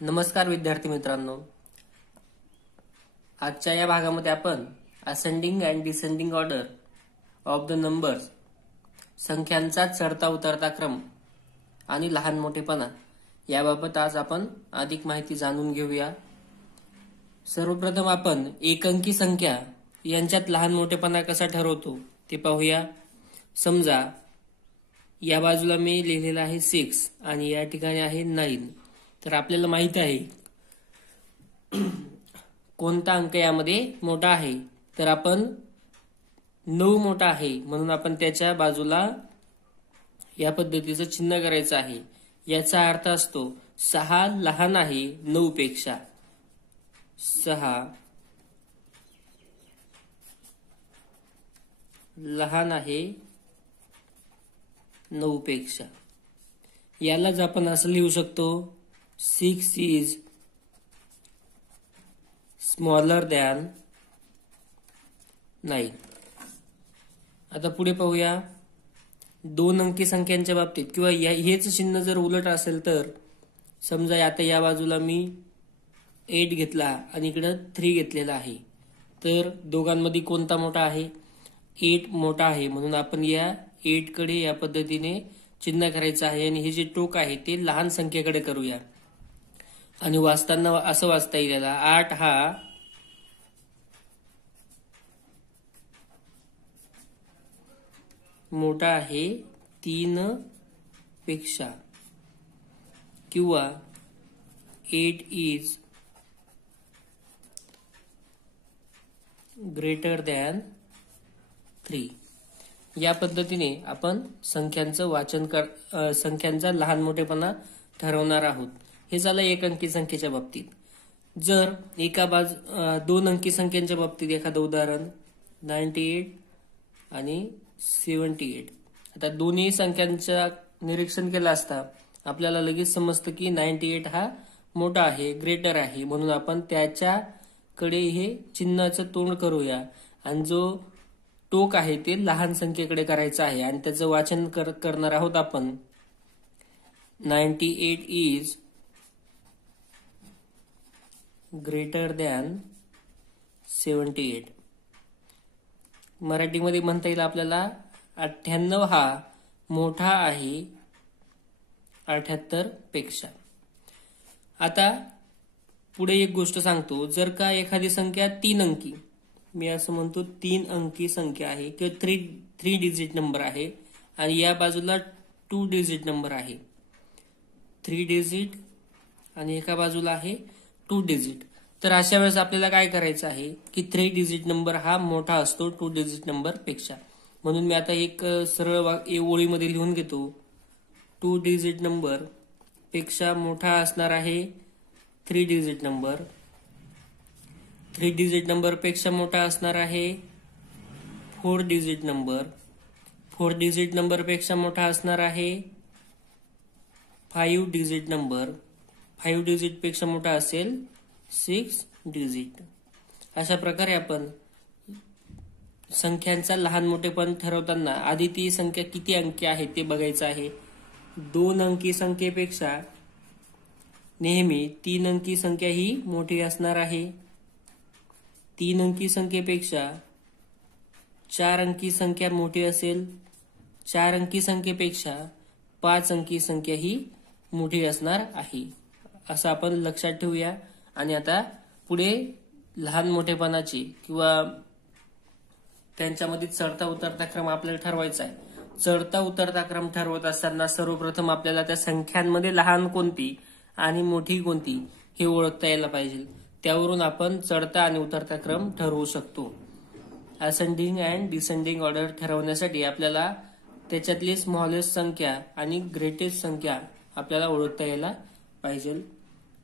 नमस्कार विद्यार्थी मित्रांनो, आजच्या या भागामध्ये आपण ascending and descending order of the numbers, संख्यांचा चढता उतरता क्रम आणि लहान मोठेपणा याबाबत आज आपण अधिक माहिती जाणून घेऊया। सर्वप्रथम आपण एक अंकी संख्या यांच्यात लहान मोठेपणा कसा ठरवतो ते पाहूया। समजा या बाजूला मी लिहिलेला आहे 6 आणि या ठिकाणी आहे 9। तर आपल्याला माहिती आहे कोणता अंक यामध्ये मोठा आहे, तर आपण 9 मोठा आहे म्हणून आपण त्याच्या बाजूला या पद्धतीचं चिन्ह करायचं आहे। याचा अर्थ असतो 6 लहान आहे 9 पेक्षा। 6 लहान आहे 9 पेक्षा। यालाच आपण असं लिहू शकतो 6 is smaller than 9। आता पुढे पाहूया दोन अंकी संख्यांच्या बाबतीत किंवा हेच चिन्ह जर उलट असेल तर समजा आता या बाजूला मी 8 घेतला आणि इकडे 3 घेतलेला आहे, तर दोघांमध्ये कोणता मोठा आहे? 8 मोठा आहे म्हणून आपण या 8 कडे या पद्धतीने चिन्ह करायचं आहे आणि हे जे टोक आहे ते लहान संख्येकडे करूया आणि वाचताना असं वाचता येईल, 8 हा मोठा आहे 3 पेक्षा, किंवा 8 is greater than 3। या पद्धतीने आपण संख्यांचा लहान मोठेपणा ठरवणार आहोत। हे झालं एक अंकी संख्येच्या बाबतीत। जर दोन अंकी संख्यांच्या बाबतीत एखादं उदाहरण 98 आणि 78, आता दोन्ही संख्यांचं निरीक्षण केलं असता आपल्याला लगेच समजतं की 98 हा मोठा आहे, ग्रेटर आहे, म्हणून आपण त्याच्याकडे हे चिन्हाचं तोंड करूया आणि जो टोक आहे ते लहान संख्येकडे करायचं आहे आणि त्याचं वाचन करणार आहोत आपण 98 is greater than 78। मराठीमध्ये म्हणता येईल आपल्याला 98 हा मोठा आहे 78 पेक्षा। आता पुढे एक गोष्ट सांगतो, जर का एखादी संख्या 3 अंकी, मी असं म्हणतो 3 अंकी संख्या आहे किंवा 3 डिजिट नंबर आहे आणि या बाजूला 2 डिजिट नंबर आहे, 3 डिजिट आणि एका बाजूला आहे 2 डिजिट, तर अशा वेळेस आपल्याला काय करायचं आहे की 3 डिजिट नंबर हा मोठा असतो 2 डिजिट नंबर पेक्षा। म्हणून मी आता एक सरळ ओळीमध्ये लिहून घेतो, 2 डिजिट नंबर पेक्षा मोठा असणार आहे 3 डिजिट नंबर, 3 डिजिट नंबर पेक्षा मोठा असणार आहे 4 डिजिट नंबर, 4 डिजिट नंबर पेक्षा मोठा असणार आहे 5 डिजिट नंबर, 5 डिजिट पेक्षा मोठा असेल 6 डिजिट। अशा प्रकारे आपण संख्यांचा लहान मोठेपण ठरवताना आधी ती संख्या किती अंकी आहे ते बघायचं आहे। 2 अंकी संख्येपेक्षा नेहमी 3 अंकी संख्या ही मोठी असणार आहे। 3 अंकी संख्येपेक्षा 4 अंकी संख्या मोठी असेल, 4 अंकी संख्येपेक्षा 5 अंकी संख्या ही मोठी असणार आहे, असं आपण लक्षात ठेवूया। आणि आता पुढे लहान मोठेपणाची किंवा त्यांच्यामध्ये चढता उतरता क्रम आपल्याला ठरवायचा आहे। चढता उतरता क्रम ठरवत असताना सर्वप्रथम आपल्याला त्या संख्यांमध्ये लहान कोणती आणि मोठी कोणती हे ओळखता यायला पाहिजे, त्यावरून आपण चढता आणि उतरता क्रम ठरवू शकतो। असेंडिंग अँड डिसेंडिंग ऑर्डर ठरवण्यासाठी आपल्याला त्याच्यातली स्मॉलेस्ट संख्या आणि ग्रेटेस्ट संख्या आपल्याला ओळखता यायला पाहिजे।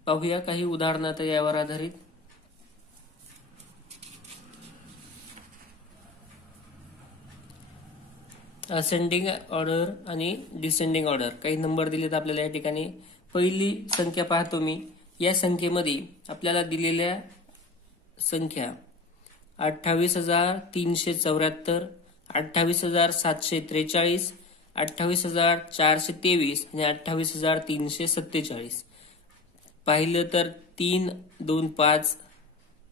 पाहूया काही उदाहरणार्थ यावर आधारित। असेंडिंग ऑर्डर आणि डिसेंडिंग ऑर्डर, काही नंबर दिलेत आपल्याला या ठिकाणी। पहिली संख्या पाहतो मी, या संख्येमध्ये आपल्याला दिलेल्या संख्या 28,374, 28,743, 28,423 आणि 28,347। पाहिलं तर 3, 2, 5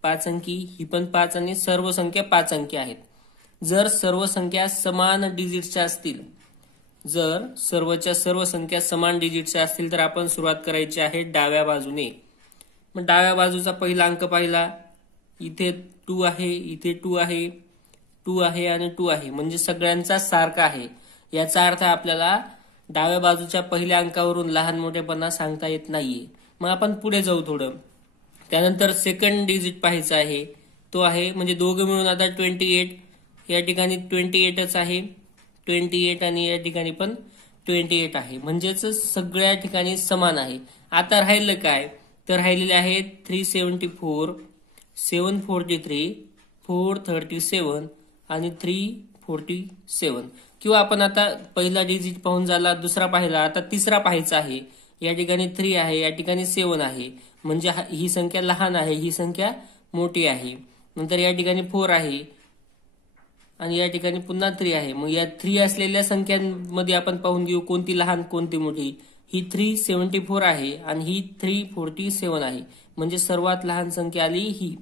5 अंकी, ही पण 5 आणि सर्व संख्या 5 अंकी आहेत. जर सर्व संख्या समान डिजिटच्या असतील, जर सर्वच्या सर्व संख्या समान डिजिटच्या असतील तर आपण सुरुवात करायची आहे डाव्या बाजूने. मग डाव्या बाजूचा पहिला अंक पाहिला, इथे 2 आहे, इथे 2 आहे, 2 आहे आणि 2 आहे, म्हणजे सगळ्यांचा सारखा आहे. याचा अर्थ आपल्याला डाव्या बाजूच्या पहिल्या अंकावरून लहान मोठेपणा सांगता येत नाहीये. मग आपण पुढे जाऊ थोडं. त्यानंतर सेकंड डिजिट पाहायचा आहे, तो आहे म्हणजे दोघं मिळून आता 28. या ठिकाणी 28च आहे, 28 आणि या ठिकाणी पण 28 आहे, म्हणजेच सगळ्या ठिकाणी समान आहे. आता राहिलं काय, तर राहिलेले आहेत 374, 743, 437 आणि 347. किंवा आपण आता पहिला डिजिट पाहून झाला, दुसरा पाहिला, आता तिसरा पाहायचा आहे. या ठिकाणी 3 आहे, या ठिकाणी 7 आहे, म्हणजे ही संख्या लहान आहे, ही संख्या मोठी आहे. नंतर या ठिकाणी 4 आहे आणि या ठिकाणी पुन्हा 3 आहे. मग या 3 असलेल्या संख्यांमध्ये आपण पाहून घेऊ कोणती लहान कोणती मोठी. ही 374 आहे आणि ही 347 आहे, म्हणजे सर्वात लहान संख्या आली ही.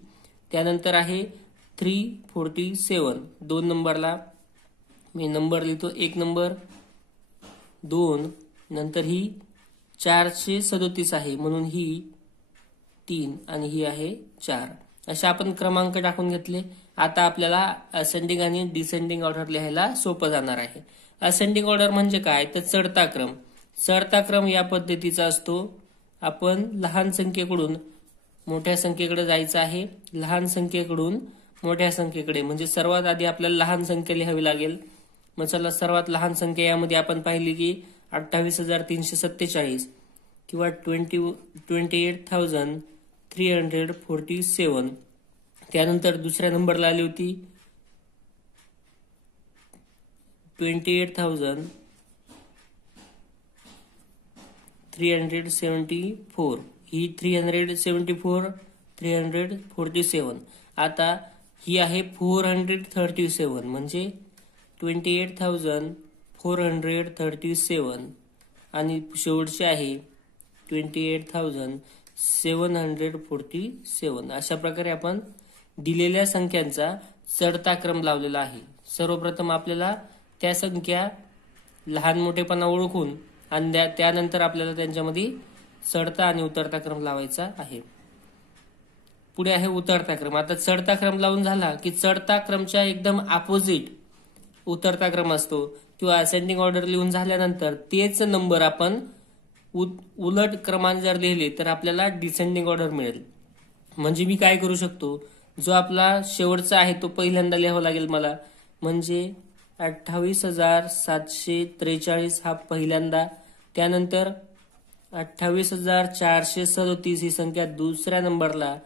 त्यानंतर आहे 347, 2 नंबरला मी नंबर लिहितो, 1 नंबर, 2, नंतर ही 437 आहे म्हणून ही 3 आणि ही आहे 4. असे आपण क्रमांक टाकून घेतले. आता आपल्याला असेंडिंग आणि डिसेंडिंग ऑर्डर लिहायला सोपं जाणार आहे. असेंडिंग ऑर्डर म्हणजे काय, तर चढता क्रम. चढता क्रम या पद्धतीचा असतो. आपण लहान संख्येकडून मोठ्या संख्येकडे जायचं आहे, लहान संख्येकडून मोठ्या संख्येकडे, म्हणजे सर्वात आधी आपल्याला लहान संख्या लिहावी लागेल. मग चला, सर्वात लहान संख्या यामध्ये आपण पाहिली की 28,347 किंवा 28,347. त्यानंतर दुसऱ्या नंबरला आली होती 28,374, ही 374, 347. आता ही आहे 437, म्हणजे 28,437 आणि शेवटची आहे 28,747. अशा प्रकारे आपण दिलेल्या संख्यांचा चढता क्रम लावलेला आहे. सर्वप्रथम आपल्याला त्या संख्या लहान मोठेपणा ओळखून आणि त्यानंतर आपल्याला त्यांच्यामध्ये चढता आणि उतरता क्रम लावायचा आहे. पुढे आहे उतरता क्रम. आता चढता क्रम लावून झाला की चढता क्रमच्या एकदम अपोजिट उतरता क्रम असतो, किंवा असेंडिंग ऑर्डर लिहून झाल्यानंतर तेच नंबर आपण उलट क्रमाने जर लिहिले तर आपल्याला डिसेंडिंग ऑर्डर मिळेल. म्हणजे मी काय करू शकतो, जो आपला शेवटचा आहे तो पहिल्यांदा लिहावा लागेल मला, म्हणजे 28,743 हा पहिल्यांदा, त्यानंतर 28,437 ही संख्या दुसऱ्या नंबरला,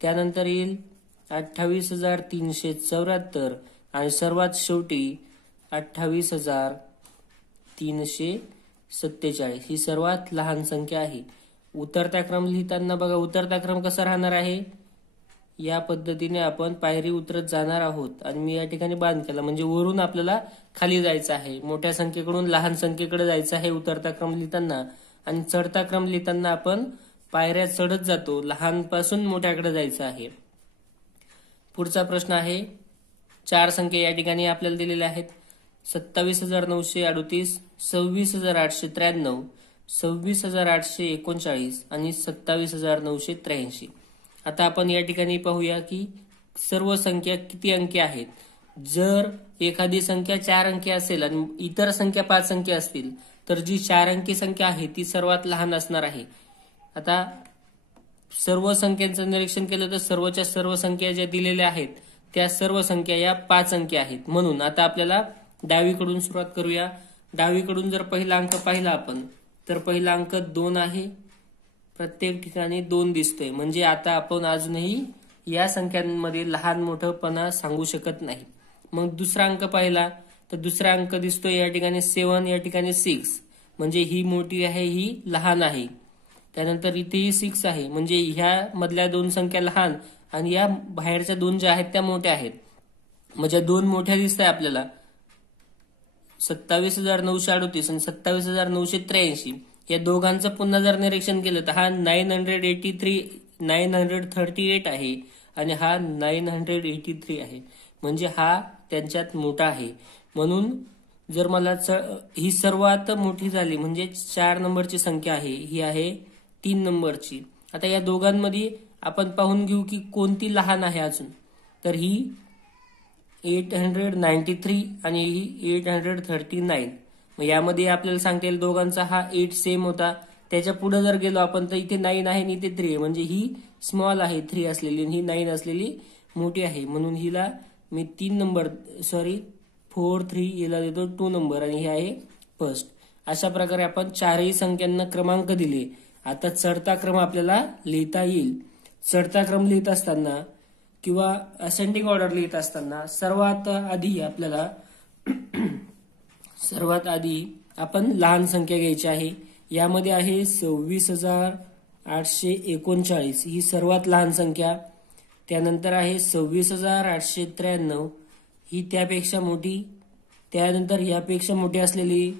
त्यानंतर येईल 28,374 आणि सर्वात शेवटी 28,347 ही सर्वात लहान संख्या आहे. उतरता क्रम लिहिताना बघा, उतरता क्रम कसा राहणार आहे, या पद्धतीने आपण पायरी उतरत जाणार आहोत. आणि मी या ठिकाणी बांध केला, म्हणजे वरून आपल्याला खाली जायचं आहे, मोठ्या संख्येकडून लहान संख्येकडे जायचं आहे उतरता क्रम लिहिताना. आणि चढता क्रम लिहिताना आपण पायऱ्या चढत जातो, लहानपासून मोठ्याकडे जायचं आहे. पुढचा प्रश्न आहे, 4 संख्या या ठिकाणी आपल्याला दिलेल्या आहेत. 27,938, 26,893, 26,839 आणि 27,983. आता आपण या ठिकाणी पाहूया की सर्व संख्या किती अंकी आहेत. जर एखादी संख्या 4 अंकी असेल आणि इतर संख्या 5 अंकी असतील तर जी 4 अंकी संख्या आहे ती सर्वात लहान असणार आहे. आता सर्व संख्यांचं निरीक्षण केलं तर सर्वच्या सर्व संख्या ज्या दिलेल्या आहेत त्या सर्व संख्या या 5 अंकी आहेत. म्हणून आता आपल्याला डावीकडून सुरुवात करूया. डावीकडून जर पहिला अंक पाहिला आपण तर पहिला अंक 2 आहे, प्रत्येक ठिकाणी 2 दिसतोय, म्हणजे आता आपण अजूनही या संख्यांमध्ये लहान मोठेपणा सांगू शकत नाही. मग दुसरा अंक पाहिला तर दुसरा अंक दिसतोय या ठिकाणी 7, या ठिकाणी 6, म्हणजे ही मोठी आहे ही लहान आहे. त्यानंतर इथेही 6 आहे, म्हणजे ह्या मधल्या 2 संख्या लहान आणि या बाहेरच्या 2 ज्या आहेत त्या मोठ्या आहेत. म्हणजे 2 मोठ्या दिसत आहे आपल्याला, 27,938 आणि 27,983. या दोघांचं पुन्हा जर निरीक्षण केलं तर हा 938 आहे आणि हा 983 आहे, म्हणजे हा त्यांच्यात मोठा आहे. म्हणून जर मला ही सर्वात मोठी झाली म्हणजे 4 नंबरची संख्या आहे, ही आहे 3 नंबरची. आता या दोघांमध्ये आपण पाहून घेऊ की कोणती लहान आहे अजून. तर ही 893 आणि ही 839. मग यामध्ये आपल्याला सांगता येईल दोघांचा हा 8 सेम होता. त्याच्या पुढे जर गेलो आपण तर इथे 9 आहे आणि इथे 3 आहे, म्हणजे ही स्मॉल आहे 3 असलेली आणि ही 9 असलेली मोठी आहे. म्हणून हिला मी 4 3 याला देतो 2 नंबर आणि हे आहे फर्स्ट. अशा प्रकारे आपण चारही संख्यांना क्रमांक दिले. आता चढता क्रम आपल्याला लिहिता येईल. चढता क्रम लिहित असताना किंवा असेंडिंग ऑर्डर लिहित असताना सर्वात आधी आपण लहान संख्या घ्यायची आहे. यामध्ये आहे 26,839 ही सर्वात लहान संख्या. त्यानंतर आहे 26,893 ही त्यापेक्षा मोठी. त्यानंतर यापेक्षा मोठी असलेली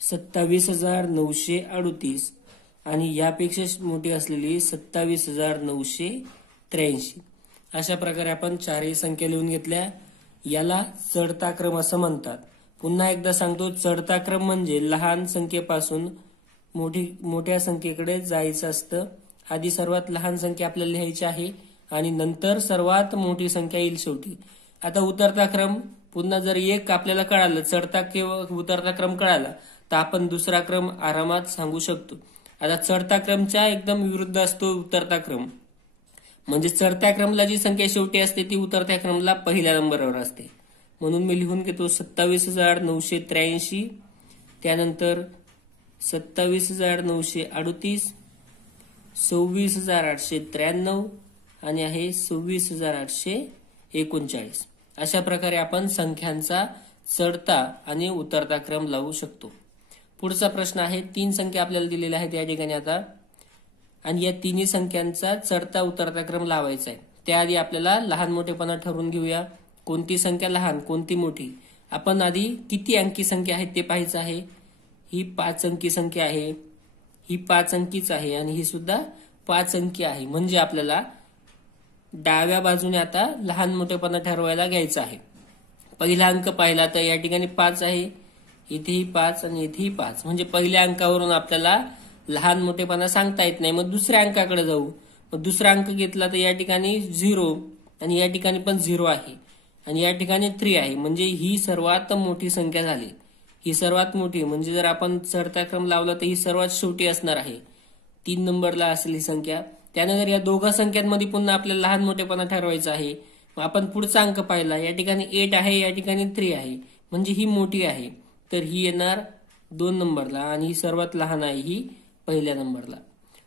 27,938 आणि यापेक्षा मोठी असलेली 27,983. अशा प्रकारे आपण चारही संख्या लिहून घेतल्या. याला चढता क्रम असं म्हणतात. पुन्हा एकदा सांगतो, चढता क्रम म्हणजे लहान संख्येपासून मोठ्या संख्येकडे जायचं असतं. आधी सर्वात लहान संख्या आपल्याला लिहायची आहे आणि नंतर सर्वात मोठी संख्या येईल शेवटी. आता उतरता क्रम पुन्हा जर एक आपल्याला कळालं, चढता किंवा उतरता क्रम कळाला, तर आपण दुसरा क्रम आरामात सांगू शकतो. आता चढता क्रमच्या एकदम विरुद्ध असतो उतरता क्रम. म्हणजे चढत्या क्रमला जी संख्या शेवटी असते ती उतरत्या क्रमला पहिल्या नंबरवर असते. म्हणून मी लिहून घेतो 27,983, त्यानंतर 27,938, 26,893 आणि आहे 26,839. अशा प्रकारे आपण संख्यांचा चढता आणि उतरता क्रम लावू शकतो. पुढचा प्रश्न आहे, 3 संख्या आपल्याला दिलेल्या आहेत या ठिकाणी आता, आणि या तिन्ही संख्यांचा चढता उतरता क्रम लावायचा आहे. त्याआधी आपल्याला लहान मोठेपणा ठरवून घेऊया. कोणती संख्या लहान कोणती मोठी. आपण आधी किती अंकी संख्या आहेत ते पाहायचं आहे. ही 5 अंकी संख्या आहे, ही 5 अंकीच आहे आणि ही सुद्धा 5 अंकी आहे. म्हणजे आपल्याला डाव्या बाजूने आता लहान मोठेपणा ठरवायला घ्यायचा आहे. पहिला अंक पाहिला तर या ठिकाणी 5 आहे, इथेही 5 आणि इथेही 5. म्हणजे पहिल्या अंकावरून आपल्याला लहान मोठेपणा सांगता येत नाही. मग दुसऱ्या अंकाकडे जाऊ. मग दुसरा अंक घेतला तर या ठिकाणी 0 आणि या ठिकाणी पण 0 आहे आणि या ठिकाणी 3 आहे. म्हणजे ही सर्वात मोठी संख्या झाली. ही सर्वात मोठी म्हणजे जर आपण चढता क्रम लावला तर ही सर्वात शेवटी असणार आहे. 3 नंबरला असेल ही संख्या. त्यानंतर या दोघा संख्यांमध्ये पुन्हा आपल्याला लहान मोठेपणा ठरवायचा आहे. मग आपण पुढचा अंक पाहिला, या ठिकाणी 8 आहे, या ठिकाणी 3 आहे. म्हणजे ही मोठी आहे, तर ही येणार 2 नंबरला आणि ही सर्वात लहान आहे, ही पहिल्या नंबरला.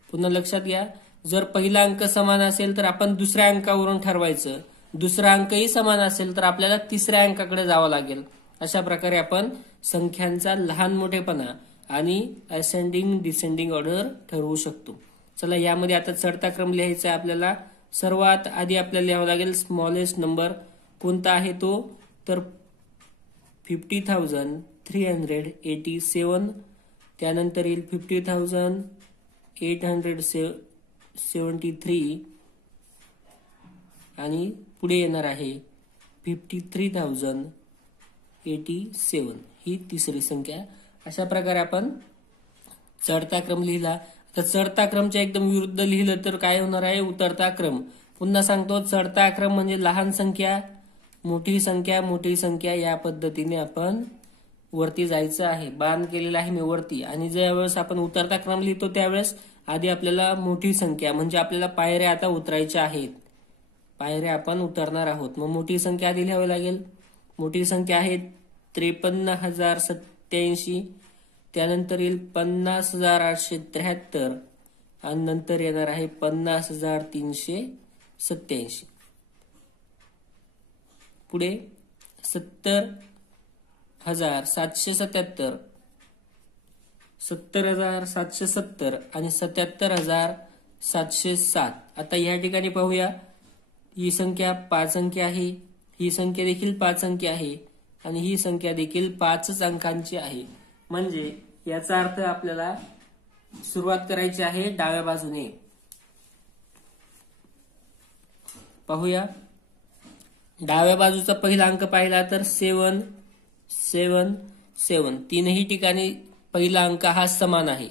पुन्हा लक्षात घ्या, जर पहिला अंक समान असेल तर आपण दुसऱ्या अंकावरून ठरवायचं. दुसरा अंकही समान असेल तर आपल्याला तिसऱ्या अंकाकडे जावं लागेल. अशा प्रकारे आपण संख्यांचा लहान मोठेपणा आणि असेंडिंग डिसेंडिंग ऑर्डर ठरवू शकतो. चला, यामध्ये आता चढता क्रम लिहायचा आहे आपल्याला. सर्वात आधी आपल्याला लिहावं लागेल स्मॉलेस्ट नंबर. कोणता आहे तो, तर 50,387. त्यानंतर येईल 50,873 आणि पुढे येणार आहे 53,087. ही तिसरी संख्या. अशा प्रकारे आपण चढता क्रम लिहिला. तर चढता क्रमच्या एकदम विरुद्ध लिहिलं तर काय होणार आहे, उतरता क्रम. पुन्हा सांगतो, चढता क्रम म्हणजे लहान संख्या मोठी संख्या मोठी संख्या, या पद्धतीने आपण वरती जायचं आहे. बाण केलेला आहे मी वरती. आणि ज्यावेळेस आपण उतरता क्रम लिहितो त्यावेळेस आधी आपल्याला मोठी संख्या म्हणजे आपल्याला पायऱ्या आता उतरायच्या आहेत. पायऱ्या आपण उतरणार आहोत. मग मोठी संख्या आधी लिहावी लागेल. मोठी संख्या आहे 53,087. त्यानंतर येईल 50,873 आणि नंतर येणार आहे 50,387. पुढे 70,777, 70,770 आणि 77,707. आता या ठिकाणी पाहूया, ही संख्या 5 अंकी आहे, ही संख्या देखील 5 अंकी आहे आणि ही संख्या देखील 5 अंकांची आहे. म्हणजे याचा अर्थ आपल्याला सुरुवात करायची आहे डाव्या बाजूने. पाहूया, डाव्या बाजूचा पहिला अंक पाहिला तर 7 7 7. तीनही ठिकाणी पहिला अंक हा समान आहे,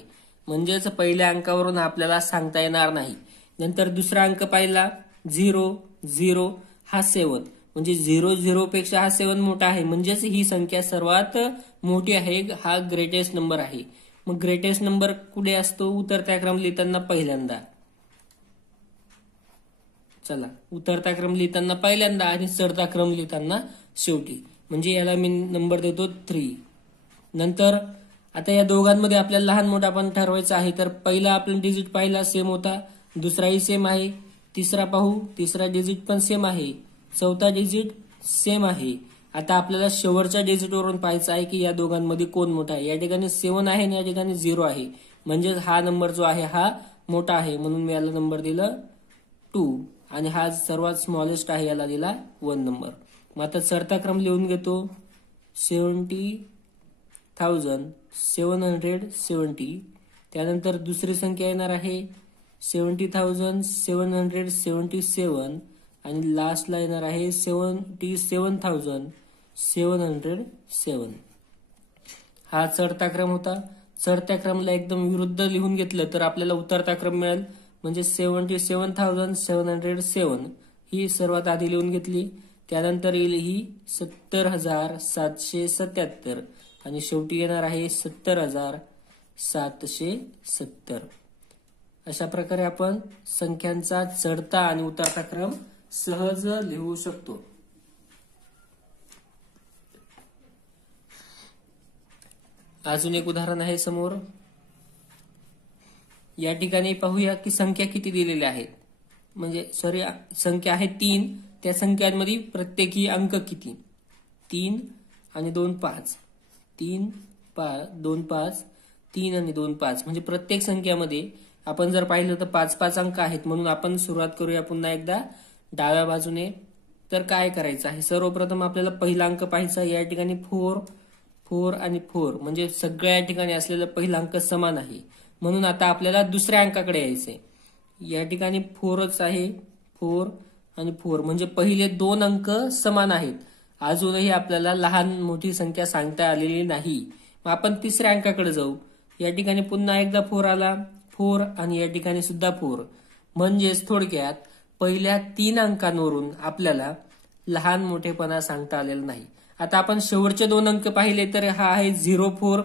म्हणजेच पहिल्या अंकावरून आपल्याला सांगता येणार नाही. नंतर दुसरा अंक पाहिला 0 0, हा 7, म्हणजे 0 0 पेक्षा हा 7 मोठा आहे, म्हणजेच ही संख्या सर्वात मोठी आहे, हा ग्रेटेस्ट नंबर आहे. मग ग्रेटेस्ट नंबर कुठे असतो? उतरत्या क्रम लिहिताना पहिल्यांदा. चला, उतरता क्रम लिहिताना पहिल्यांदा आणि चढता क्रम लिहिताना शेवटी, म्हणजे याला मी नंबर देतो 3. नंतर आता या दोघांमध्ये आपल्याला लहान मोठा पण ठरवायचा आहे. तर पहिला आपण डिजिट पाहिला सेम होता, दुसराही सेम आहे, तिसरा पाहू, तिसरा डिजिट पण सेम आहे, चौथा डिजिट सेम आहे. आता आपल्याला शेवटच्या डिजिटवरून पाहायचं आहे की या दोघांमध्ये कोण मोठा आहे. या ठिकाणी 7 आहे आणि या ठिकाणी 0 आहे, म्हणजे हा नंबर जो आहे हा मोठा आहे, म्हणून मी याला नंबर दिलं 2. आणि हा सर्वात स्मॉलेस्ट आहे, याला दिला 1 नंबर. मग आता चढता क्रम लिहून घेतो. 70,770. त्यानंतर दुसरी संख्या येणार आहे 70,777 आणि लास्टला येणार आहे 77,707. हा चढता क्रम होता. चढत्या क्रमला एकदम विरुद्ध लिहून घेतलं तर आपल्याला उतरता क्रम मिळेल, म्हणजे 77,707 ही सर्वात आधी लिहून घेतली. त्यानंतर येईल ही 70,777 आणि शेवटी येणार आहे 70,770. अशा प्रकारे आपण संख्यांचा चढता आणि उतरता क्रम सहज लिहू शकतो. अजून एक उदाहरण आहे समोर. या ठिकाणी पाहूया की संख्या किती दिलेल्या आहेत, म्हणजे संख्या आहे 3. त्या संख्यांमध्ये प्रत्येकी अंक किती? 3 आणि 2 5, 3 2 5, 3 आणि 2 5, म्हणजे प्रत्येक संख्यामध्ये आपण जर पाहिलं तर 5 5 अंक आहेत. म्हणून आपण सुरुवात करूया पुन्हा एकदा डाव्या बाजूने. तर काय करायचं आहे? सर्वप्रथम आपल्याला पहिला अंक पाहायचा. या ठिकाणी 4 4 आणि 4, म्हणजे सगळ्या ठिकाणी असलेला पहिला अंक समान आहे, म्हणून आता आपल्याला दुसऱ्या अंकाकडे यायचंय. या ठिकाणी 4च आहे, 4 आणि 4, म्हणजे पहिले 2 अंक समान आहेत. अजूनही आपल्याला लहान मोठी संख्या सांगता आलेली नाही. मग आपण तिसऱ्या अंकाकडे जाऊ. या ठिकाणी पुन्हा एकदा 4 आला, 4 आणि या ठिकाणी सुद्धा 4, म्हणजेच थोडक्यात पहिल्या 3 अंकांवरून आपल्याला लहान मोठेपणा सांगता आलेला नाही. आता आपण शेवटचे 2 अंक पाहिले तर हा आहे 04,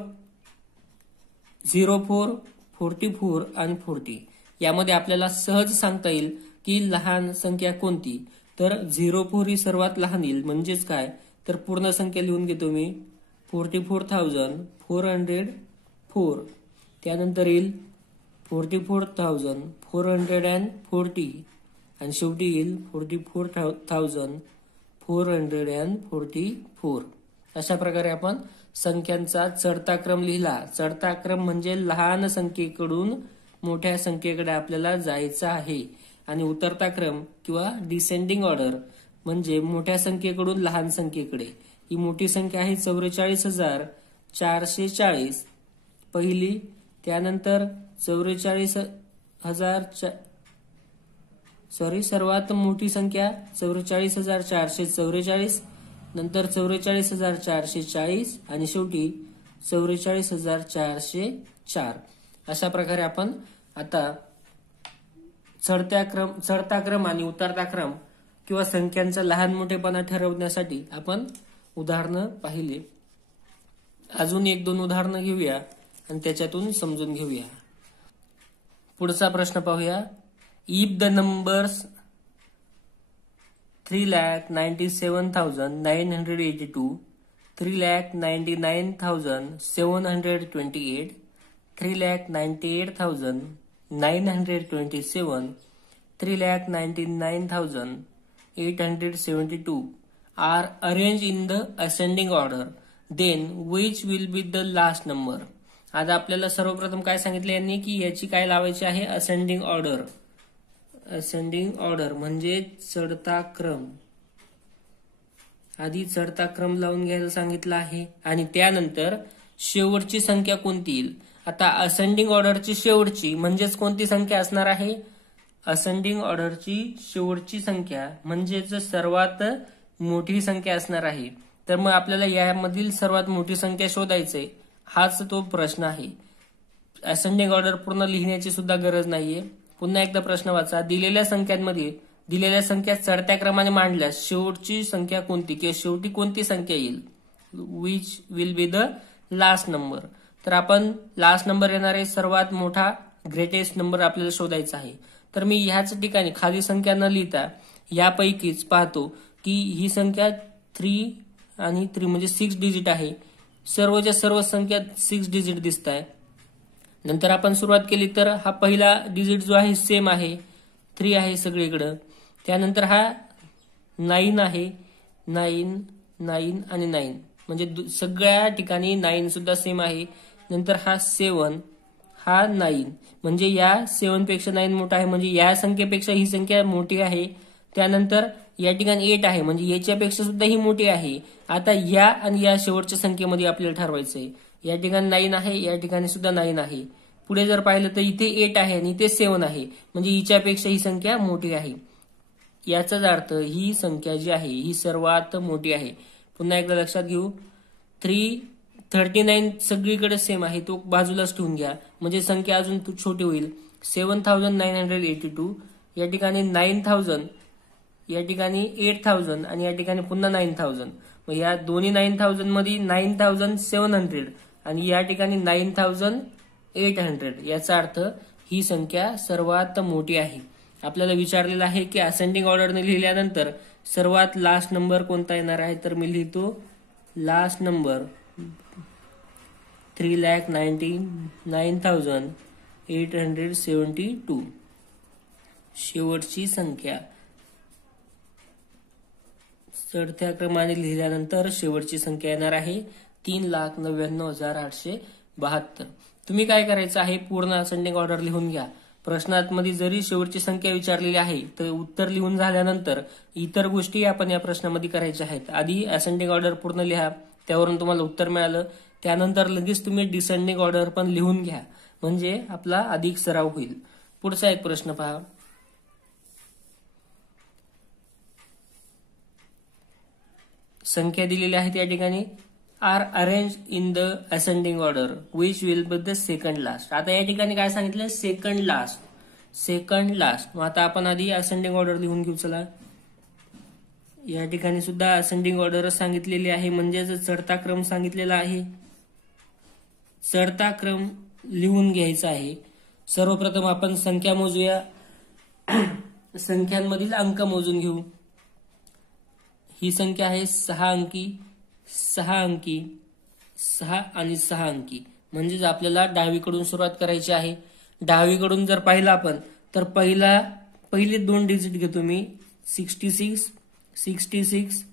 04, 44 आणि 40. यामध्ये आपल्याला सहज सांगता येईल की लहान संख्या कोणती. तर 04 ही सर्वात लहान येईल, म्हणजेच काय तर पूर्ण संख्या लिहून घेतो मी 44,404. त्यानंतर येईल 44,440 आणि शेवटी येईल 44,444. अशा प्रकारे आपण संख्यांचा चढता क्रम लिहिला. चढता क्रम म्हणजे लहान संख्येकडून मोठ्या संख्येकडे आपल्याला जायचं आहे. आणि उतरता क्रम किंवा डिसेंडिंग ऑर्डर म्हणजे मोठ्या संख्येकडून लहान संख्येकडे. ही मोठी संख्या आहे 44,440 पहिली. त्यानंतर 44,000 सर्वात मोठी संख्या 44,444, नंतर 44,440 आणि शेवटी 44,404. अशा प्रकारे आपण आता चढता क्रम आणि उतरता क्रम किंवा संख्यांचा लहान मोठेपणा ठरवण्यासाठी आपण उदाहरणं पाहिले. अजून 1-2 उदाहरणं घेऊया आणि त्याच्यातून समजून घेऊया. पुढचा प्रश्न पाहूया. If the numbers 3,97,982, 3,99,728, 3,98,927, 3,99,872 are arranged in the ascending order, then which will be the last number? आता आपल्याला सर्वप्रथम काय सांगितले यांनी की याची काय लावायची आहे? Ascending order. असेंडिंग ऑर्डर म्हणजे चढता क्रम. आधी चढता क्रम लावून घ्यायला सांगितलं आहे आणि त्यानंतर शेवटची संख्या कोणती येईल. आता असेंडिंग ऑर्डरची शेवटची म्हणजेच कोणती संख्या असणार आहे? असेंडिंग ऑर्डरची शेवटची संख्या म्हणजेच सर्वात मोठी संख्या असणार आहे. तर मग आपल्याला यामधील सर्वात मोठी संख्या शोधायचंय, हाच तो प्रश्न आहे. असेंडिंग ऑर्डर पूर्ण लिहिण्याची सुद्धा गरज नाहीये. पुन्हा एकदा प्रश्न वाचा. दिलेल्या संख्यांमध्ये दिलेल्या संख्या चढत्या क्रमाने मांडल्यास शेवटची संख्या कोणती किंवा शेवटी कोणती संख्या येईल? Which will be the last number. तर आपण लास्ट नंबर येणारे सर्वात मोठा ग्रेटेस्ट नंबर आपल्याला शोधायचा आहे. तर मी ह्याच ठिकाणी खाली संख्या न लिहिता यापैकीच पाहतो की ही संख्या 3 आणि 3 म्हणजे 6 डिजिट आहे. सर्वच्या सर्व संख्या 6 डिजिट दिसत आहे. नंतर आपण सुरुवात केली तर हा पहिला डिजिट जो आहे सेम आहे, 3 आहे सगळीकडं. त्यानंतर हा 9 आहे, 9 9 आणि 9 म्हणजे सगळ्या ठिकाणी 9 सुद्धा सेम आहे. नंतर हा 7, हा 9 म्हणजे या 7 पेक्षा 9 मोठा आहे म्हणजे या संख्येपेक्षा ही संख्या मोठी आहे. त्यानंतर या ठिकाणी 8 आहे म्हणजे याच्यापेक्षा सुद्धा ही मोठी आहे. आता या आणि या शेवटच्या संख्येमध्ये आपल्याला ठरवायचंय. या ठिकाणी 9 आहे, या ठिकाणी सुद्धा 9 आहे. पुढे जर पाहिलं तर इथे 8 आहे आणि इथे 7 आहे म्हणजे हिच्यापेक्षा ही संख्या मोठी आहे. याचाच अर्थ ही संख्या जी आहे ही सर्वात मोठी आहे. पुन्हा एकदा लक्षात घेऊ. 339 सगळीकडे सेम आहे, तो बाजूलाच ठेवून घ्या म्हणजे संख्या अजून छोटी होईल. 7982 या ठिकाणी 9000, या ठिकाणी 8000 आणि या ठिकाणी पुन्हा 9000. मग या दोन्ही 9000 मध्ये 9700 आणि या ठिकाणी 9800. याचा अर्थ ही संख्या सर्वात मोठी आहे. आपल्याला विचारलेलं आहे की असेंडिंग ऑर्डरने लिहिल्यानंतर सर्वात लास्ट नंबर कोणता येणार आहे? तर मी लिहितो लास्ट नंबर 3,99,872. शेवटची संख्या चढत्या क्रमाने लिहिल्यानंतर शेवटची संख्या येणार आहे 3,99,872. तुम्ही काय करायचं आहे? पूर्ण असेंडिंग ऑर्डर लिहून घ्या. प्रश्नामध्ये जरी शेवटची संख्या विचारलेली आहे तर उत्तर लिहून झाल्यानंतर इतर गोष्टी आपण या प्रश्नामध्ये करायच्या आहेत. आधी असेंडिंग ऑर्डर पूर्ण लिहा, त्यावरून तुम्हाला उत्तर मिळालं. त्यानंतर लगेच तुम्ही डिसेंडिंग ऑर्डर पण लिहून घ्या म्हणजे आपला अधिक सराव होईल. पुढचा एक प्रश्न पहा. संख्या दिलेल्या आहेत या ठिकाणी. Are arrange in the ascending order which will be the second last. आता या ठिकाणी काय सांगितलं? Second last. Second last. मग आता आपण आधी असेंडिंग ऑर्डर लिहून घेऊ. चला, या ठिकाणी सुद्धा असेंडिंग ऑर्डर सांगितलेली आहे म्हणजेच चढता क्रम सांगितलेला आहे. चढता क्रम लिहून घ्यायचा आहे. सर्वप्रथम आपण संख्या मोजूया. संख्यांमधील अंक मोजून घेऊ. ही संख्या आहे 6 अंकी, 6 अंकी, 6 आणि 6 अंकी. म्हणजेच आपल्याला डावीकडून सुरुवात करायची आहे. डावीकडून जर पाहिलं आपण तर पहिले 2 डिजिट घेतो मी. 66, 66,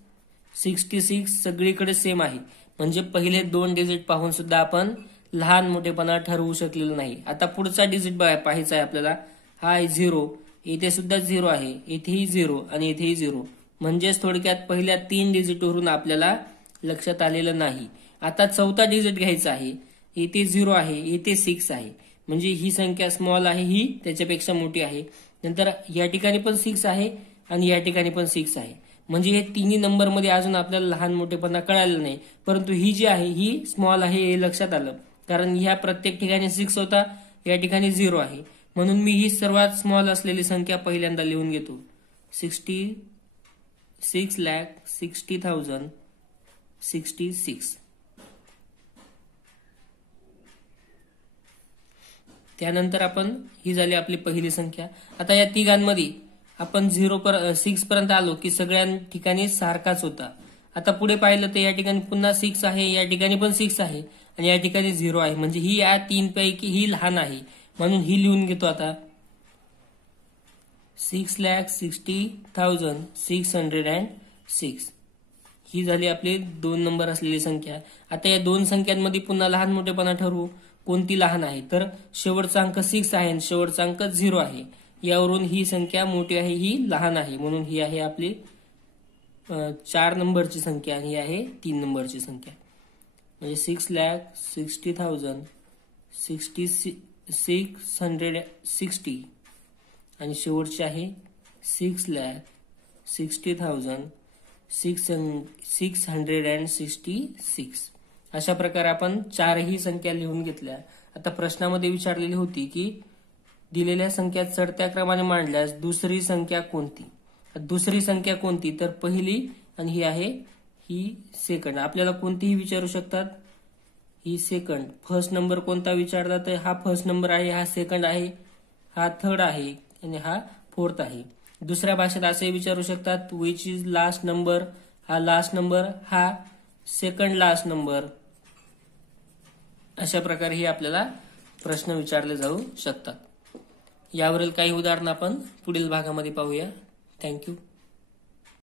66 सगळीकडे सेम आहे म्हणजे पहिले 2 डिजिट पाहून सुद्धा आपण लहान मोठेपणा ठरवू शकलेलो नाही. आता पुढचा डिजिट पाहायचा आहे आपल्याला. हा आहे 0, इथे सुद्धा 0 आहे, इथेही 0 आणि इथेही 0. म्हणजेच थोडक्यात पहिल्या 3 डिजिटवरून आपल्याला लक्षात आलेलं नाही. आता चौथा डिजिट घ्यायचा आहे. इथे 0 आहे, इथे 6 आहे म्हणजे ही संख्या स्मॉल आहे, ही त्याच्यापेक्षा मोठी आहे. नंतर या ठिकाणी पण 6 आहे आणि या ठिकाणी पण 6 आहे म्हणजे हे तिन्ही नंबर मध्ये अजून आपल्याला लहान मोठेपणा कळालेला नाही. परंतु ही जी आहे ही स्मॉल आहे हे लक्षात आलं कारण ह्या प्रत्येक ठिकाणी 6 होता, या ठिकाणी 0 आहे. म्हणून मी ही सर्वात स्मॉल असलेली संख्या पहिल्यांदा लिहून घेतो. 6,60,60,066. त्यानंतर आपण ही झाली आपली पहिली संख्या. आता या तिघांमध्ये आपण 6 पर्यंत आलो की सगळ्या ठिकाणी सारखाच होता. आता पुढे पाहिलं तर या ठिकाणी पुन्हा 6 आहे, या ठिकाणी पण 6 आहे आणि या ठिकाणी 0 आहे म्हणजे ही या 3 पैकी ही लहान आहे म्हणून ही लिहून घेतो. आता 6,60,606 ही झाली आपली 2 नंबर असलेली संख्या. आता या 2 संख्यांमध्ये पुन्हा लहान मोठेपणा ठरवू. कोणती लहान आहे? तर शेवटचा अंक 6 आहे आणि शेवटचा अंक 0 आहे. यावरून ही संख्या मोठी आहे, ही लहान आहे म्हणून ही आहे आपली 4 नंबरची संख्या आणि ही आहे 3 नंबरची संख्या. म्हणजे 6,60,606 6,660 आणि शेवटचे आहे 6,60,666. अशा प्रकारे आपण चारही संख्या लिहून घेतल्या. आता प्रश्नामध्ये विचारलेली होती की दिलेल्या संख्या चढत्या क्रमाने मांडल्यास दुसरी संख्या कोणती. दुसरी संख्या कोणती तर पहिली आणि ही आहे ही सेकंड. आपल्याला कोणतीही विचारू शकतात. ही सेकंड. फर्स्ट नंबर कोणता विचारला तर हा फर्स्ट नंबर आहे, हा सेकंड आहे, हा थर्ड आहे आणि हा फोर्थ आहे. दुसऱ्या भाषेत असे विचारू शकतात विच इज लास्ट नंबर. हा लास्ट नंबर, हा सेकंड लास्ट नंबर. अशा प्रकारे ही आपल्याला प्रश्न विचारले जाऊ शकतात. यावरील काही उदाहरणं आपण पुढील भागामध्ये पाहूया. थँक्यू.